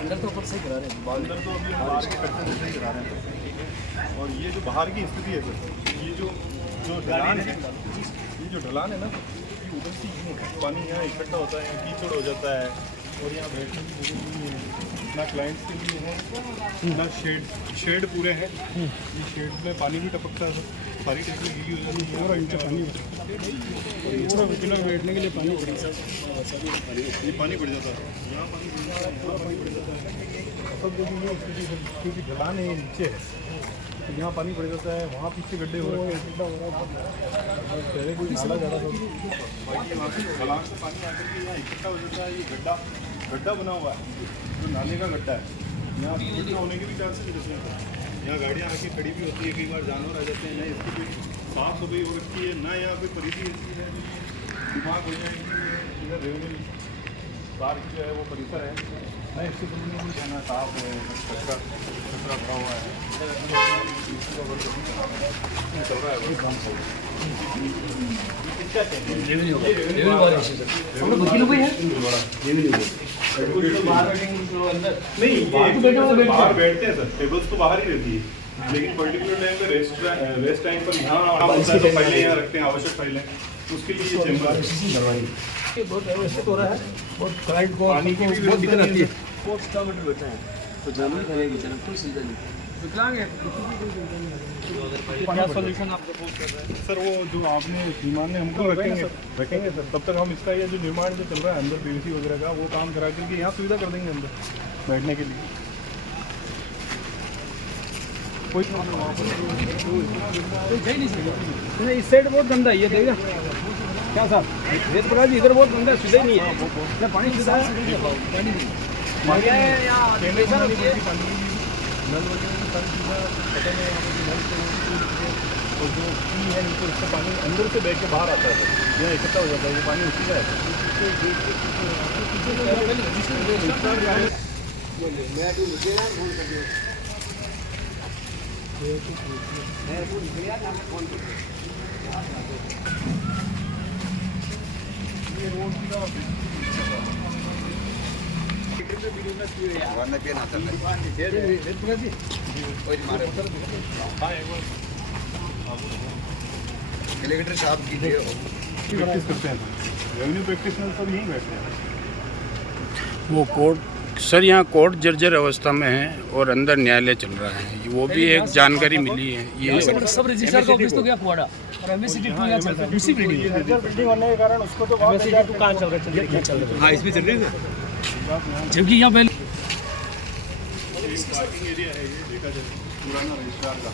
अंदर तो ऊपर सही करा रहे हैं, अंदर तो अभी हम बाहर के कट्टे से सही करा रहे हैं सर। और ये जो बाहर की स्थिति है सर, ये जो ढलान है, ये जो ढलान है ना, ये उधर से पानी यहाँ इकट्ठा होता है, कीचड़ हो जाता है और यहाँ बैठने की जगह नहीं है, ना क्लाइंट्स के लिए है ना शेड पूरे हैं। ये शेड में पानी भी टपकता है सर, सारी टेबलें गीली हो जाती है, पूरा नीचे पानी पूरा विजिलर बैठने के लिए पानी पड़ जाता है, ये पानी पड़ जाता है, यहाँ पानी पड़ जाता है, पूरा पानी पड़ जाता है सब जगह, क्योंकि ढलान है नीचे है तो यहाँ पानी पड़ जाता है, वहाँ पीछे गड्ढे हो रहे हैं, पहले कोई नाला ज़्यादा था, बाकी वहाँ से ढलान से पानी आकर के यहाँ इकट्ठा हो जाता है। ये गड्ढा बना हुआ है जो नाले का गड्ढा है, यहाँ दुर्घटना होने के भी चांसेस रहते हैं, यहाँ गाड़ियाँ आके खड़ी भी होती है, कई बार जानवर आ जाते हैं, ना इसकी कोई साफ सफाई हो रखी है, ना यहाँ कोई परिधि ऐसी है दिमाग हो जाए कि इधर रेवेन्यू पार्क जो है वो परिसर है, ना इससे संबंध में जाना साफ है, कचरा भरा हुआ है, चल रहा है काम से। नहीं बाहर बैठते हैं सर, टेबल्स तो बाहर ही रहती है, लेकिन पर्टिकुलर टाइम पे रेस्ट टाइम पर यहाँ फाइलें यहाँ रखते हैं, आवश्यक फाइलें, उसके लिए ये चेंबर है। बहुत व्यवस्थित हो रहा है, बहुत क्लाइंट को पानी की भी बहुत दिक्कत आती है। बहुत किलोमीटर बैठे हैं तो जमीन रहेगी चलो, कोई चिंता नहीं। विकलांग है, क्या सॉल्यूशन आप प्रपोज कर रहे हैं? सर वो जो आपने श्रीमान ने हमको रखेंगे सर, तब तक हम इसका ये जो निर्माण जो चल रहा है अंदर पीवीसी वगैरह का, वो काम करा करके यहाँ सुविधा कर देंगे अंदर बैठने के लिए। कोई नहीं सकता इस साइड बहुत गंदा है, ये देगा क्या साहब, रेत प्रकाश जी इधर बहुत गंदा है, सीधा नहीं है, पानी सीधा है, पानी नहीं नल वगैरह की सारी सुविधा खत्म है यहाँ पर, नल से और जो पी है नीचे उससे पानी अंदर से बह के बाहर आता है सर, यहाँ इकट्ठा हो जाता है, वो पानी उसी का कलेक्टर साहब की प्रैक्टिस करते हैं, रेवेन्यू प्रैक्टिशनर सब यहीं बैठते हैं। वो कोर्ट सर, यहाँ कोर्ट जर्जर अवस्था में है और अंदर न्यायालय चल रहा है, वो भी एक जानकारी मिली है। ये सब रजिस्ट्रार का ऑफिस तो गया कुआड़ा और एमएससीटी 2 यहाँ चल रहा है, इसी बिल्डिंग में बिल्डिंग होने के कारण उसको तो एमएससीटी 2 कहाँ चल रहा है? हाँ इसमें चल रही है, जबकि यहाँ पहले पार्किंग एरिया है, ये देखा जाए पुराना रजिस्ट्रार का।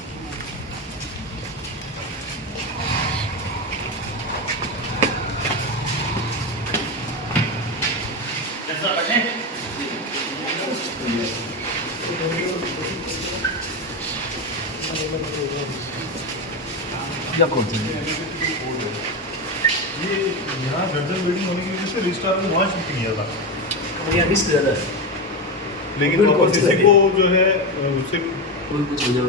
ये यहाँ जर्जर बिल्डिंग होने की वजह से रजिस्ट्रार को वहाँ शिफ्ट किया था, यहाँ रिस्क ज़्यादा है, लेकिन वापस इसी को जो है उससे कोई कुछ हो जाओ।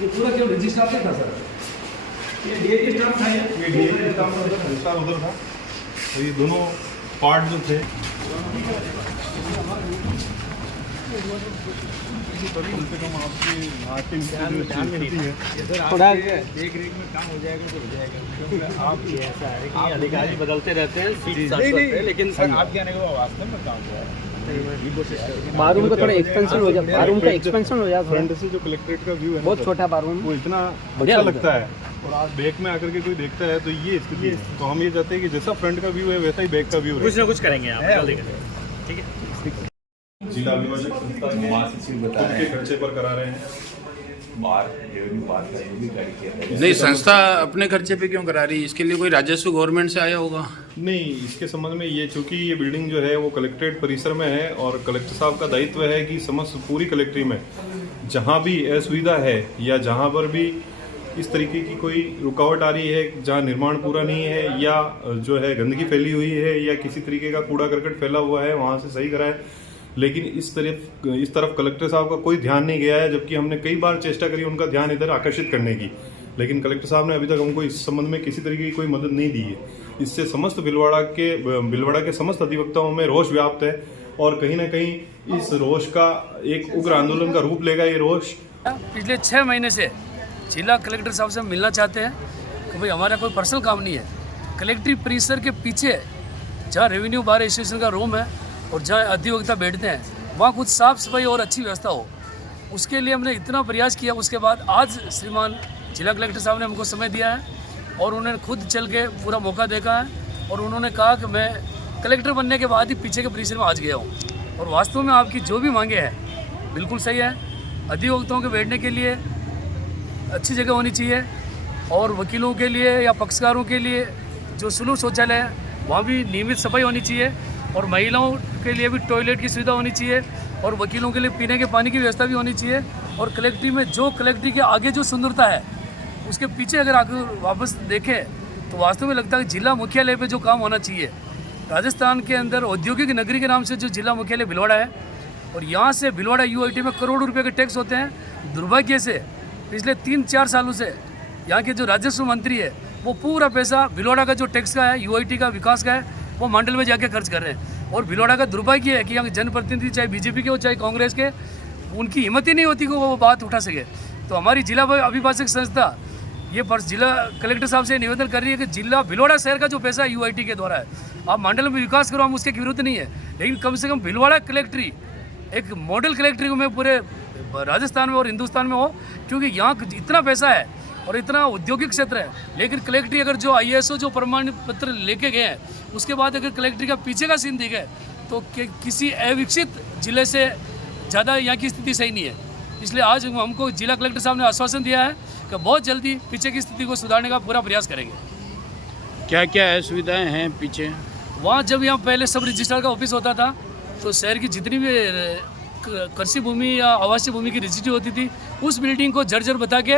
ये पूरा क्यों रजिस्ट्रार पे था सर? ये डीए के स्टाफ था, ये डीए के स्टाफ में रजिस्ट्रार उधर था, तो ये दोनों पार्ट जो थे तभी कम से कम आपकी थोड़ा देख रेख में काम हो जाएगा तो हो जाएगा। आप ये ऐसा है कि अधिकारी बदलते रहते हैं, लेकिन आपके आने के बाद वास्तव में काम हुआ है। बाथरूम का थोड़ा एक्सपेंशन हो जाता है, बाथरूम का एक्सपेंशन हो जाता है, फ्रंट से जो कलेक्ट्रेट का व्यू है बहुत छोटा बाथरूम, वो इतना बढ़िया लगता है, और आज बैक में आकर के कोई देखता है तो ये स्थिति है। तो हम ये चाहते हैं कि जैसा फ्रंट का व्यू है वैसा ही बैक का व्यू है। कुछ ना कुछ करेंगे आप, जल्दी करेंगे, ठीक है। जिला अभिभाषक संस्था उनके खर्चे पर करा रहे हैं। नहीं, संस्था अपने खर्चे पे क्यों करा रही है? इसके लिए कोई राजस्व गवर्नमेंट से आया होगा? नहीं, इसके संबंध में ये चूंकि ये बिल्डिंग जो है वो कलेक्ट्रेट परिसर में है और कलेक्टर साहब का दायित्व है कि समस्त पूरी कलेक्ट्री में जहाँ भी असुविधा है या जहाँ पर भी इस तरीके की कोई रुकावट आ रही है, जहाँ निर्माण पूरा नहीं है या जो है गंदगी फैली हुई है या किसी तरीके का कूड़ा करकट फैला हुआ है, वहाँ से सही कराए। लेकिन इस तरफ कलेक्टर साहब का कोई ध्यान नहीं गया है, जबकि हमने कई बार चेष्टा करी उनका ध्यान इधर आकर्षित करने की, लेकिन कलेक्टर साहब ने अभी तक हमको इस संबंध में किसी तरीके की कोई मदद नहीं दी है। इससे समस्त भीलवाड़ा के समस्त अधिवक्ताओं में रोष व्याप्त है और कहीं ना कहीं इस रोष का एक उग्र आंदोलन का रूप लेगा। ये रोष पिछले 6 महीने से जिला कलेक्टर साहब से मिलना चाहते हैं कि भाई हमारा कोई पर्सनल काम नहीं है। कलेक्ट्रेट परिसर के पीछे जहाँ रेवेन्यू बार एसोसिएशन का रूम है और जहाँ अधिवक्ता बैठते हैं वहाँ कुछ साफ सफाई और अच्छी व्यवस्था हो, उसके लिए हमने इतना प्रयास किया। उसके बाद आज श्रीमान जिला कलेक्टर साहब ने हमको समय दिया है और उन्होंने खुद चल के पूरा मौका देखा है और उन्होंने कहा कि मैं कलेक्टर बनने के बाद ही पीछे के परिसर में आज गया हूँ और वास्तव में आपकी जो भी मांगे हैं बिल्कुल सही है। अधिवक्ताओं के बैठने के लिए अच्छी जगह होनी चाहिए और वकीलों के लिए या पक्षकारों के लिए जो सुलभ शौचालय है वहाँ भी नियमित सफाई होनी चाहिए और महिलाओं के लिए भी टॉयलेट की सुविधा होनी चाहिए और वकीलों के लिए पीने के पानी की व्यवस्था भी होनी चाहिए। और कलेक्ट्रेट में जो कलेक्ट्रेट के आगे जो सुंदरता है उसके पीछे अगर आगे वापस देखें तो वास्तव में लगता है कि जिला मुख्यालय पे जो काम होना चाहिए। राजस्थान के अंदर औद्योगिक नगरी के नाम से जो जिला मुख्यालय भीलवाड़ा है और यहाँ से भीलवाड़ा यूआईटी में करोड़ों रुपए के टैक्स होते हैं। दुर्भाग्य से पिछले 3-4 सालों से यहाँ के जो राजस्व मंत्री है वो पूरा पैसा भीलवाड़ा का जो टैक्स का है, यूआईटी का विकास का है, वो मंडल में जाके खर्च कर रहे हैं। और भीलवाड़ा का दुर्भाग्य है कि यहाँ के जनप्रतिनिधि चाहे बीजेपी के हो चाहे कांग्रेस के, उनकी हिम्मत ही नहीं होती कि वो बात उठा सके। तो हमारी जिला अभिभाषक संस्था ये जिला कलेक्टर साहब से निवेदन कर रही है कि जिला भीलवाड़ा शहर का जो पैसा है यूआईटी के द्वारा है, आप मंडल में विकास करो, हम उसके विरुद्ध नहीं है, लेकिन कम से कम भीलवाड़ा कलेक्ट्रेट एक मॉडल कलेक्ट्रेट में पूरे राजस्थान में और हिंदुस्तान में हो, क्योंकि यहाँ इतना पैसा है और इतना औद्योगिक क्षेत्र है। लेकिन कलेक्ट्रेट अगर जो ISO जो प्रमाण पत्र लेके गए हैं उसके बाद अगर कलेक्ट्रेट का पीछे का सीन दिखे तो किसी अविकसित जिले से ज़्यादा यहाँ की स्थिति सही नहीं है। इसलिए आज हमको जिला कलेक्टर साहब ने आश्वासन दिया है कि बहुत जल्दी पीछे की स्थिति को सुधारने का पूरा प्रयास करेंगे। क्या क्या असुविधाएं हैं पीछे? वहाँ जब यहाँ पहले सब रजिस्ट्रार का ऑफिस होता था तो शहर की जितनी भी कृषि भूमि या आवासीय भूमि की रजिस्ट्री होती थी उस बिल्डिंग को जर्जर बता के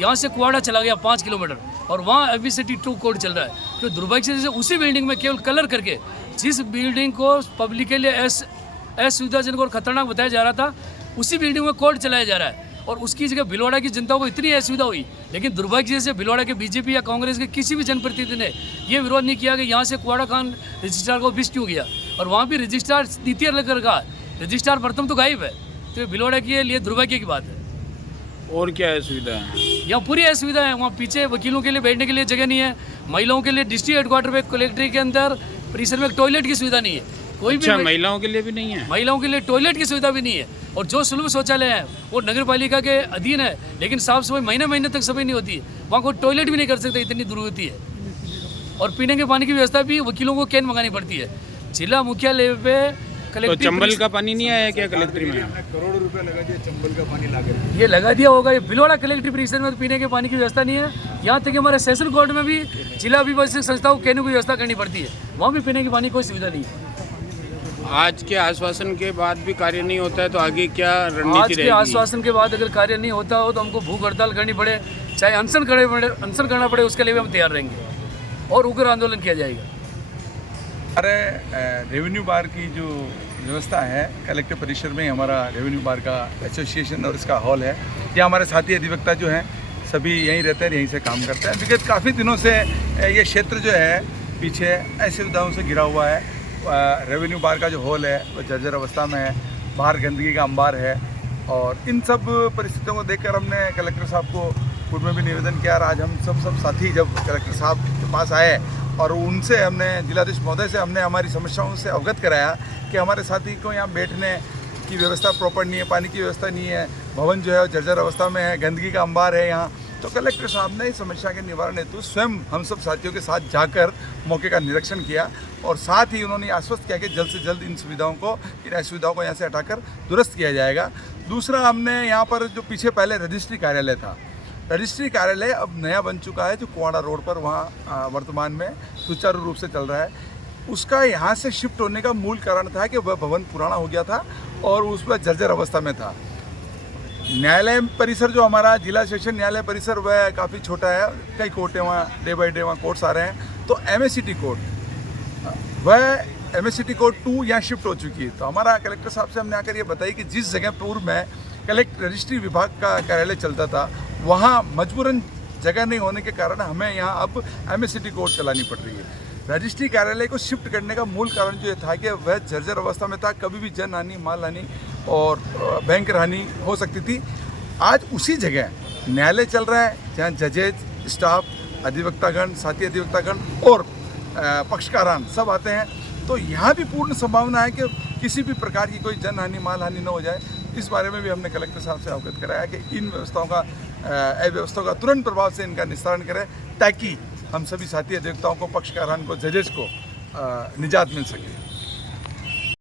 यहाँ से कुआड़ा चला गया 5 किलोमीटर और वहाँ FBCT2 कोड चल रहा है। तो दुर्भाग्य से उसी बिल्डिंग में केवल कलर करके जिस बिल्डिंग को पब्लिक के लिए असुविधाजनक और खतरनाक बताया जा रहा था उसी बिल्डिंग में कोड चलाया जा रहा है और उसकी जगह भीलवाड़ा की जनता को इतनी असुविधा हुई। लेकिन दुर्भाग्य से भीलवाड़ा के बीजेपी या कांग्रेस के किसी भी जनप्रतिनिधि ने ये विरोध नहीं किया कि यहाँ से कुआड़ा खान रजिस्ट्रार को ऑफिस क्यों गया और वहाँ भी रजिस्ट्रार द्वितीय लेकर का रजिस्ट्रार प्रथम तो गायब है। तो भीलवाड़ा के लिए दुर्भाग्य की बात है। और क्या असुविधा है? यहाँ पूरी असुविधा है। वहाँ पीछे वकीलों के लिए बैठने के लिए जगह नहीं है, महिलाओं के लिए डिस्ट्रिक्ट हेडक्वार्टर पे कलेक्ट्रेट के अंदर परिसर में टॉयलेट की सुविधा नहीं है। कोई भी महिलाओं के लिए भी नहीं है? महिलाओं के लिए टॉयलेट की सुविधा भी नहीं है और जो सुलभ शौचालय है वो नगर पालिका के अधीन है, लेकिन साफ सफाई महीने तक सफाई नहीं होती है। वहाँ कोई टॉयलेट भी नहीं कर सकते, इतनी दूर होती है। और पीने के पानी की व्यवस्था भी वकीलों को कैन मंगानी पड़ती है। जिला मुख्यालय पे तो चंबल का पानी नहीं आया क्या कलेक्ट्रेट में? करोड़ों रुपए लगा दिया चंबल का पानी लाकर। ये लगा दिया होगा। ये भीलवाड़ा कलेक्ट्रेट परिसर में तो पीने के पानी की व्यवस्था नहीं है। यहाँ तक कि हमारे सेशन कोर्ट में भी जिला अभिभाषक संस्थाओं को कैनों की व्यवस्था करनी पड़ती है, वहाँ भी पीने के पानी की कोई सुविधा नहीं है। आज के आश्वासन के बाद भी कार्य नहीं होता है तो आगे क्या रणनीति रहेगी? आज के आश्वासन के बाद अगर कार्य नहीं होता हो तो हमको भूख हड़ताल करनी पड़े, चाहे अनशन करना पड़े, उसके लिए भी हम तैयार रहेंगे और उग्र आंदोलन किया जाएगा। हमारे रेवेन्यू बार की जो व्यवस्था है कलेक्टर परिसर में हमारा रेवेन्यू बार का एसोसिएशन और इसका हॉल है। यहाँ हमारे साथी अधिवक्ता जो हैं सभी यहीं रहते हैं, यहीं से काम करते हैं। विगत काफ़ी दिनों से ये क्षेत्र जो है पीछे असुविधाओं से घिरा हुआ है। रेवेन्यू बार का जो हॉल है वो जर्जर अवस्था में है, बाहर गंदगी का अंबार है और इन सब परिस्थितियों को देखकर हमने कलेक्टर साहब को पूर्व में भी निवेदन किया। आज हम सब साथी जब कलेक्टर साहब के पास आए और उनसे हमने जिलाधीश महोदय से हमने हमारी समस्याओं से अवगत कराया कि हमारे साथी को यहाँ बैठने की व्यवस्था प्रॉपर नहीं है, पानी की व्यवस्था नहीं है, भवन जो है जर्जर अवस्था में है, गंदगी का अंबार है यहाँ। तो कलेक्टर साहब ने इस समस्या के निवारण हेतु स्वयं हम सब साथियों के साथ जाकर मौके का निरीक्षण किया और साथ ही उन्होंने आश्वस्त किया कि जल्द से जल्द इन असुविधाओं को यहाँ से हटाकर दुरुस्त किया जाएगा। दूसरा, हमने यहाँ पर जो पीछे पहले रजिस्ट्री कार्यालय था, रजिस्ट्री कार्यालय अब नया बन चुका है जो कुआड़ा रोड पर वहाँ वर्तमान में सुचारू रूप से चल रहा है। उसका यहाँ से शिफ्ट होने का मूल कारण था कि वह भवन पुराना हो गया था और उस पर जर्जर अवस्था में था। न्यायालय परिसर जो हमारा जिला सेशन न्यायालय परिसर वह काफ़ी छोटा है, कई कोर्ट है वहाँ, डे बाई डे वहाँ कोर्ट्स आ रहे हैं। तो MACT कोर्ट वह MACT कोर्ट 2 यहाँ शिफ्ट हो चुकी है। तो हमारा कलेक्टर साहब से हमने आकर ये बताई कि जिस जगह पूर्व में रजिस्ट्री विभाग का कार्यालय चलता था वहाँ मजबूरन जगह नहीं होने के कारण हमें यहाँ अब MACT कोर्ट चलानी पड़ रही है। रजिस्ट्री कार्यालय को शिफ्ट करने का मूल कारण जो ये था कि वह जर्जर अवस्था में था, कभी भी जन हानि, माल हानि और बैंक हानि हो सकती थी। आज उसी जगह न्यायालय चल रहा है जहाँ जजेज, स्टाफ, अधिवक्तागण, साथी अधिवक्तागण और पक्षकारान सब आते हैं। तो यहाँ भी पूर्ण संभावना है कि किसी भी प्रकार की कोई जन हानि, माल हानि न हो जाए। इस बारे में भी हमने कलेक्टर साहब से अवगत कराया कि इन व्यवस्थाओं का अव्यवस्थाओं का तुरंत प्रभाव से इनका निस्तारण करें, ताकि हम सभी साथी अधिवक्ताओं को, पक्षकारान को, जजेस को निजात मिल सके।